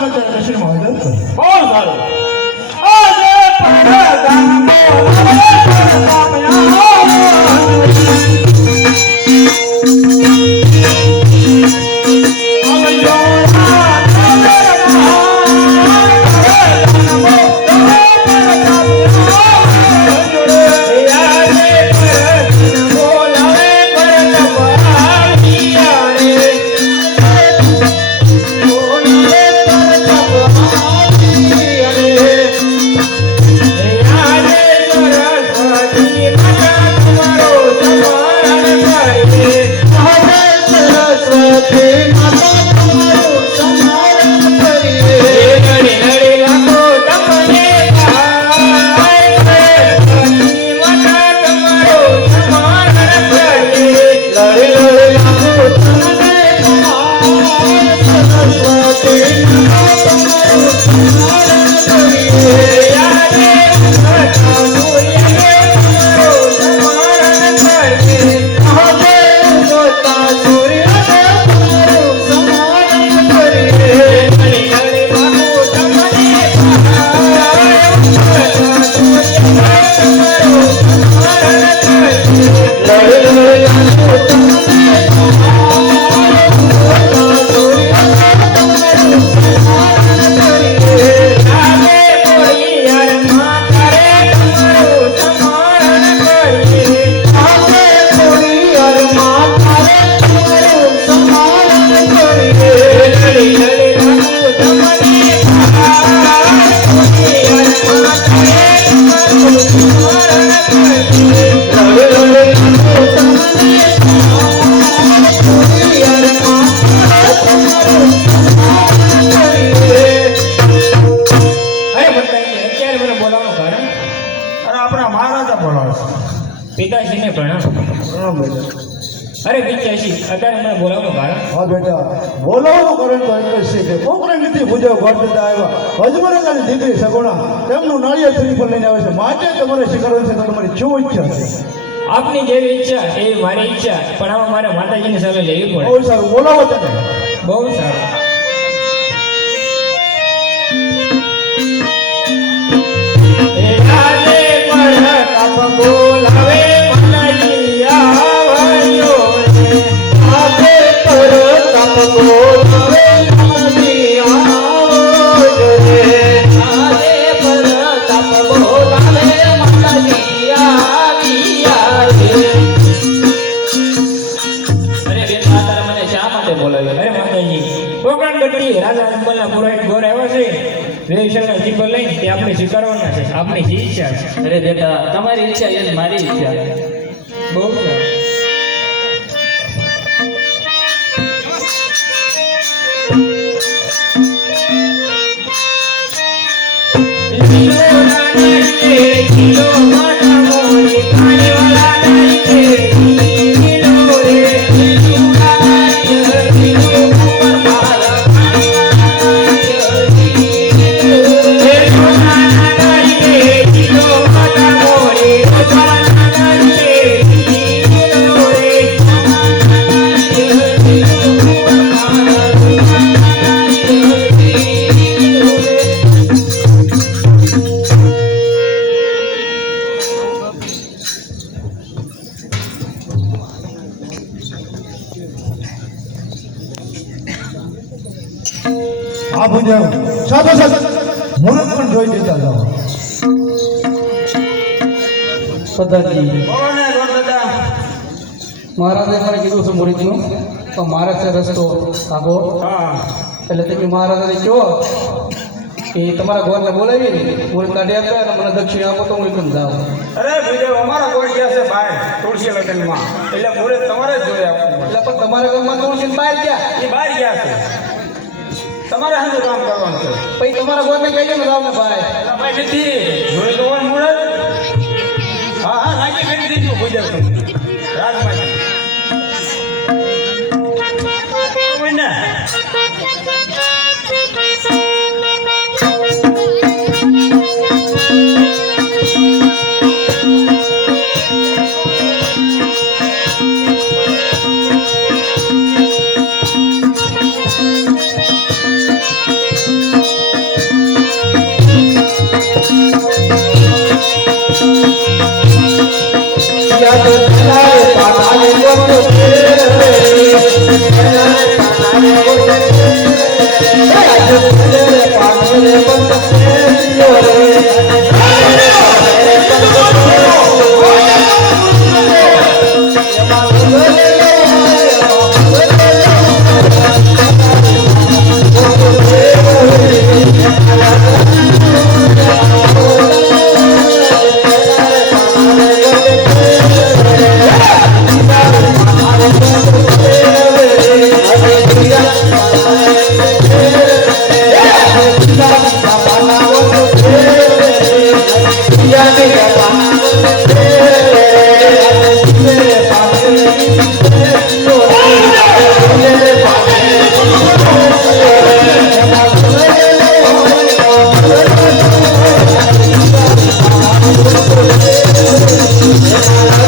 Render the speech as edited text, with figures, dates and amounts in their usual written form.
ખાતે દર્શનમાં હાજર કરો. બહુ સારું. આજે પરદાન બોલાવે પિતાજીને પ્રણામ. અરે પિતાજી અત્યારે મને બોલાવવાનું કારણ? હા બેટા, બોલાવવાનું કારણ તો એક જ છે કે કોકરા નીતિ મુજબ વર્તતા આવ્યા હજમરાની દીકરી સગુણા તેમનું નાળિયેર શ્રી પર લઈને આવે છે, માટે તમારે સ્વીકારવું છે. તમારી શું ઈચ્છા છે? આપની જેવી ઈચ્છા એવી મારી ઈચ્છા, પણ આમાં મારે માતાજીની સામે લેવી પડે. બહુ સારું, બોલાવો તને. બહુ સારું. બોલાવે રાજા અંબલના પુરોહિત ગોર આવ્યા છે, વેશના જીભ લઈને તે આપણે સ્વીકારવાના છે. આપણી જે ઈચ્છા છે. અરે બેટા, તમારી ઈચ્છા એ મારી ઈચ્છા. બહુ સારું. આ પૂજા સાતો સાત મુહૂર્ત પણ જોઈ દેતા જાઓ. પદાજી મહારાજે મને કીધું છે મુહૂર્તનું, તો મારે છે રસ્તો આગો. એટલે તમે મહારાજાને કહો કે તમારા ગોરને બોલાવી ને મુહૂર્ત કાઢી આપે અને મને દક્ષિણ આપો તો હું એકદમ જાઉં. અરે બીજો અમારા કોઈ ગયા છે બહાર તુલસી લગ્નમાં, એટલે મુહૂર્ત તમારે જ જોઈ આપવું. એટલે પણ તમારા ગામમાં તુલસી બહાર ગયા? એ બહાર ગયા છે, તમારે શું કામ કરવાનું છે? પછી તમારા ગોરને કહીએ ને જાવ ને ભાઈ. ભાઈ નથી જોઈ તો મુહૂર્ત. હા હા નાખી કરી દીધું પૂજા રાજમાં Thank you.